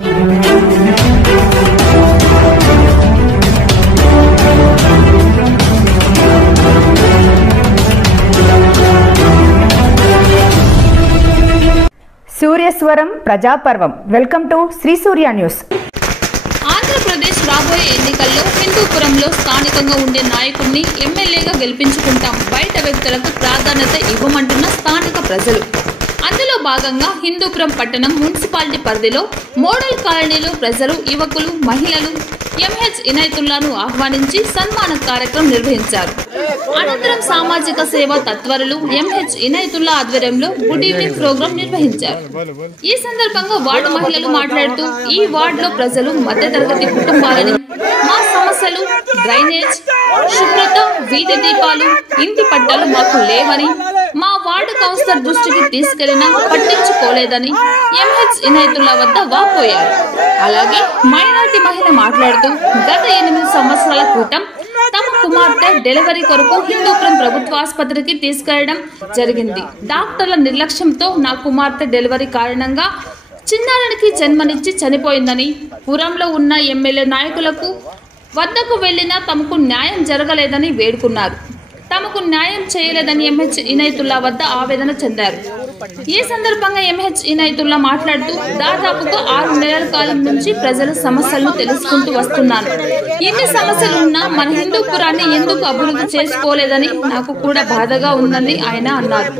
सूर्यस्वरम प्रजापर्वम welcome to Shri Surya news. Andhra Pradesh రాబోయే ఎన్నికల్లో హిందూపురంలో స్థానికంగా ఉండే నాయకుడిని ఎమ్మెల్యేగా గెలిపించుకుంటాం, బయట వ్యక్తులకు ప్రాధాన్యత ఇవ్వమంటున్న స్థానిక ప్రజలు. అందులో భాగంగా హిందూపురం పట్టణం మున్సిపాలిటీ పరిధిలో మోడల్ కాలనీలో ప్రజలు, యువకులు, మహిళలు ఎంహెచ్ ఇనైతుల్లాను ఆహ్వానించి సన్మాన కార్యక్రమం నిర్వహించారు. అనంతరం సామాజిక సేవా తత్వరులు ఎంహెచ్ ఇనైతుల్లా ఆధ్వర్యంలో గుడ్ ఈవినింగ్ ప్రోగ్రాం నిర్వహించారు. ఈ సందర్భంగా వార్డు మహిళలు మాట్లాడుతూ, ఈ వార్డులో ప్రజలు మధ్యతరగతి కుటుంబాలని, మా సమస్యలు డ్రైనేజ్, శుభ్రత, వీధి దీపాలు, ఇంటి పట్టాలు మాకు లేవని, మా వార్డు కౌన్సిలర్ దృష్టికి తీసుకెళ్లినా పట్టించుకోలేదని ఎంహెచ్ ఇనైతుల్లా వద్ద వాపోయారు. అలాగే మైనార్టీ మహిళ మాట్లాడుతూ, గత 8 సంవత్సరాల క్రితం తమ కుమార్తె డెలివరీ కొరకు హిందూపురం ప్రభుత్వ ఆసుపత్రికి తీసుకెళ్లడం జరిగింది. డాక్టర్ల నిర్లక్ష్యంతో నా కుమార్తె డెలివరీ కారణంగా చిన్నారునికి జన్మనిచ్చి చనిపోయిందని, పురంలో ఉన్న ఎమ్మెల్యే నాయకులకు వద్దకు వెళ్లినా తమకు న్యాయం జరగలేదని వేడుకున్నారు. తమకు న్యాయం చేయలేదని ఎంహెచ్ ఇనైతుల్లా వద్ద ఆవేదన చెందారు. ఈ సందర్భంగా ఎంహెచ్ ఇనైతుల్లా మాట్లాడుతూ, దాదాపుగా 6 నెలల కాలం నుంచి ప్రజల సమస్యలను తెలుసుకుంటూ వస్తున్నాను. ఎన్ని సమస్యలు ఉన్నా మన హిందూపురాన్ని ఎందుకు అభివృద్ధి చేసుకోలేదని నాకు కూడా బాధగా ఉందని ఆయన అన్నారు.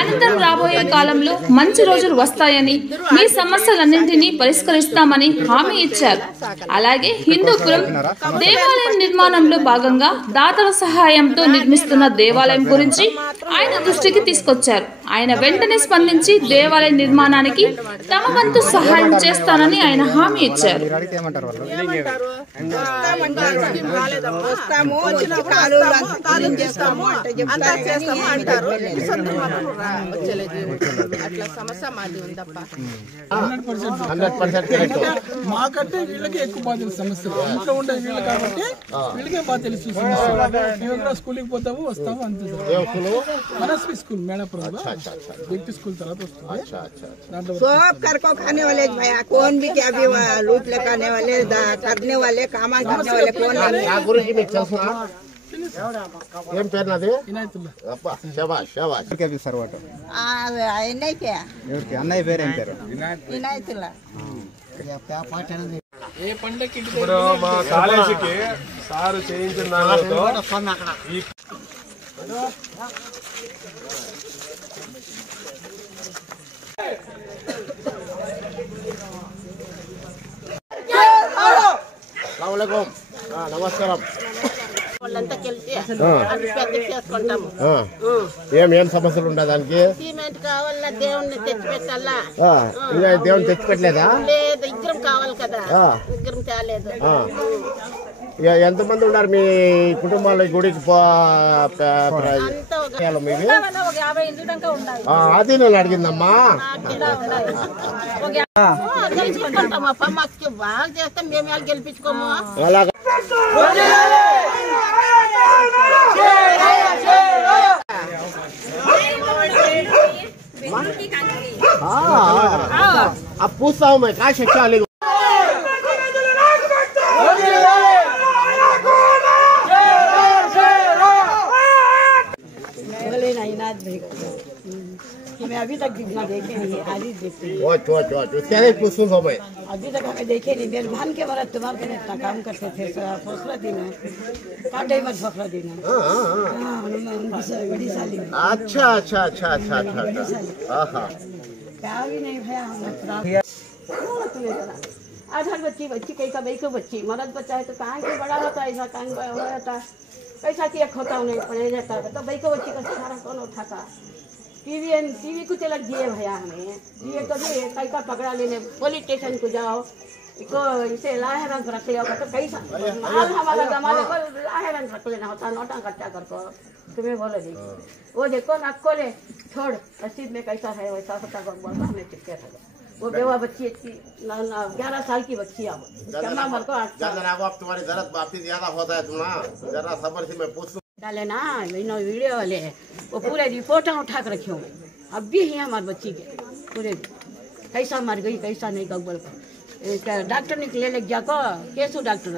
అనంతరం రాబోయే కాలంలో మంచి రోజులు వస్తాయని, మీ సమస్యలన్నింటినీ పరిష్కరిస్తామని హామీ ఇచ్చారు. అలాగే హిందూపురం దేవాలయం నిర్మాణంలో భాగంగా దాతల సహాయంతో నిర్మిస్తున్న దేవాలయం గురించి ఆయన దృష్టికి తీసుకొచ్చారు. ఆయన వెంటనే స్పందించి దేవాలయ నిర్మాణానికి తమ వంతు సహాయం చేస్తానని ఆయన హామీ ఇచ్చారు. మాకంటే వీళ్ళకి ఎక్కువ బాధ్యత సమస్య, ఇంట్లో ఉండే వీళ్ళు కాబట్టి వీళ్ళకే బాగా తెలుసు సమస్య. స్కూల్కి పోతాము వస్తాము అంతే. మనస్వి స్కూల్ మేడాపురం व्यक्ति स्कूल तरह सब करको खाने वाले भैया कौन भी क्या भी लूट ले करने वाले करने वाले काम करने वाले कौन गुरुजी మీకు తెలుసునా ఏం పేరు నాది ఇనైతుల్లా అబ్బా శబాష్ శబాష్ కేది సర్వట అన్నయ్య ఎవరికి అన్నయ్య పేరు ఏం పేరు ఇనైతుల్లా ఏ పండకి ఇప్పుడు మా కాలేజీకి సార్ చేయించిన దానితో ఈ अस्सलामुअलैकुम नमस्कारम వాళ్ళంతా కలిసి పెద్ద చేసుకుంటాము. ఏం సమస్యలు ఉండే దానికి? సిమెంట్ కావాలా, దేవుణ్ణి తెచ్చి పెట్టాలా. దేవుని తెచ్చి పెట్టలేదా? లేదు, ఇద్దరం కావాలి కదా, ఇద్దరం తేలేదు. ఎంతమంది ఉన్నారు మీ కుటుంబాల గుడికి? అది నేను అడిగిందమ్మా. గెలిపించుకుంటామప్ప, మాకు బాగా చేస్తే మేము వాళ్ళు గెలిపించుకోము. అలాగా अब पूछता हूँ मैं क्या शिक्षा वाले हमें अभी तक दिखना देखे नहीं, आज ही देखते हैं। पूछूँ मैं अभी तक हमें देखे नहीं। मेरे भान के बारे तुम्हारे इतना काम करते थे, फौसला दिन है, काटे मत फौसला दिन है। बड़ी साली। अच्छा अच्छा अच्छा अच्छा अच्छा हाँ क्या भी नहीं भैया, हम 8 बच्ची बच्ची कई का बई को बच्ची मरद बच्चा है तो कहाँ के बड़ा होता है, ऐसा कहाँ बड़ा होता है, पैसा किया खोता नहीं पढ़े जाता है तो बई को बच्ची का सारा कौन उठाता। टीवी को चलक दिए भैया, हमें दिए कभी कई का पकड़ा लेने, पुलिस स्टेशन को जाओ को इसे लाहे रंग रख लिया तो कैसा हमारा जमाने को लाहे रंग रख लेना होता, नोटा कट्टा करको तुम्हें बोलो जी वो देखो ना खोले छोड़ रसीद में कैसा है वैसा होता बोलता हमें चिपके था। वो बेवा बच्ची 11 साल की बच्ची अब अब तुम्हारी जरूरत वापस ज्यादा होता है, तुम ना जरा सबर से मैं पूछ डाले ना वीडियो वाले वो पूरे रिपोर्ट उठा कर रखे हुए अब भी है हमारे बच्ची के पूरे कैसा मर गई कैसा नहीं गब्बल का डॉक्टर ने ले लेके जाको केसु डॉक्टर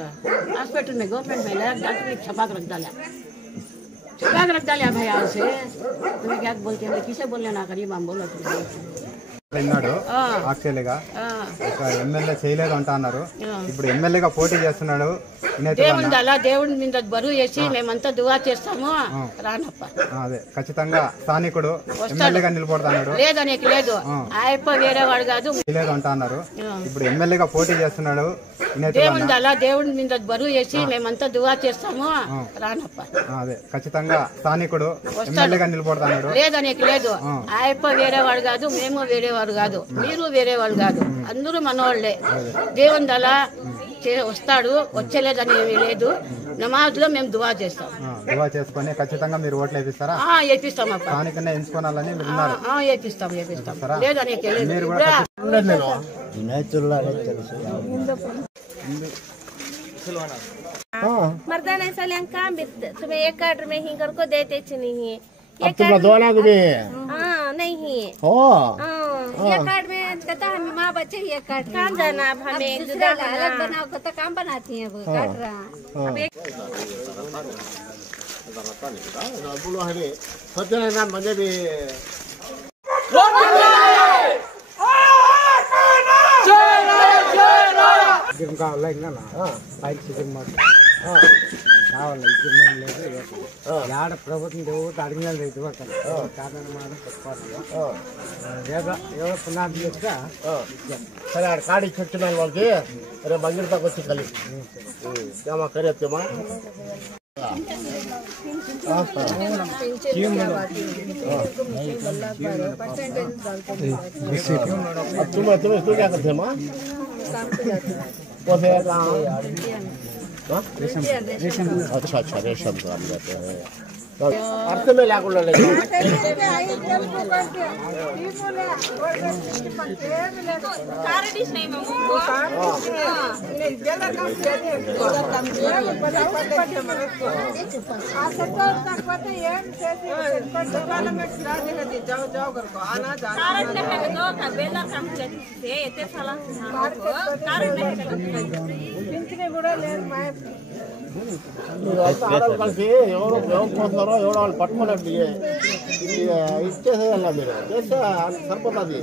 हॉस्पिटल में गवर्नमेंट में लाया डॉक्टर ने छपा के रख डाला भैया उसे तुम्हें क्या बोलते हैं किसे बोलने ना करिए हम बोलो విన్నాడు యాక్చువల్గా ఒక ఎమ్మెల్యే చేయలేదు అంటా అన్నారు. ఇప్పుడు ఎమ్మెల్యేగా పోటీ చేస్తున్నాడు. దేవుని అలా దేవుడి మీద బరువు వేసి మేమంతా దువా చేస్తాము రానప్ప. అదే ఖచ్చితంగా స్థానికుడు ఎమ్మెల్యేగా నిలబడతాడు. లేదనేకి లేదు ఆయప్ప వేరే వాడు కాదు చేయలేదు అంటా అన్నారు. ఇప్పుడు ఎమ్మెల్యేగా పోటీ చేస్తున్నాడు. దేవుని అలా దేవుడి మీద బరువు వేసి మేమంతా దువా చేస్తాము రానప్ప. అదే ఖచ్చితంగా స్థానికుడు ఎమ్మెల్యేగా నిలబడతాడు. లేదనేకి లేదు ఆయప్ప వేరే వాడు కాదు మేము వేరే వాడు కాదు మీరు వేరే వాళ్ళు కాదు అందరూ మనవాళ్లే. దేవుని అలా వస్తాడు వచ్చేలేదని ఏమీ లేదు. నమాజ్ లో మేము దువా చేస్తాం. దువా చేసుకొని ఖచ్చితంగా మీరు ఓట్లు వేపిస్తారా? వేపిస్తాం అప్ప. స్థానికంగా ఎంచుకోవాలని వేపిస్తాం లేదనేకి లేదు. मर्दाना ऐसा काम तुम्हें एक कार्ड में ही घर को देते नहीं है नहीं ये कार्ड में कहता हम माँ बच्चे ये कार्ड काम जाना अब हमें दूसरा अलग बनाओ तो काम बनाती है वो काट रहा सत्यनारायण म्हणजे యాడ ప్రభుత్వం దేవుడు అడిగిన రైతు పునాది చెప్తా సరే ఆడ కాడి వచ్చిన వాళ్ళకి రేపు బంగిరితాకు వచ్చి కలిసి ఏమా కరేత్తేమా तुम्हें तू क्या करते माँ अच्छा अच्छा रेशम काम जाते हैं अर्थ में लागू लगे కలిసి ఎవరు పోతున్నారో ఎవరో వాళ్ళు పట్టుకున్నట్టు ఇచ్చేసేయాల మీరు చేస్తే సరిపోతుంది.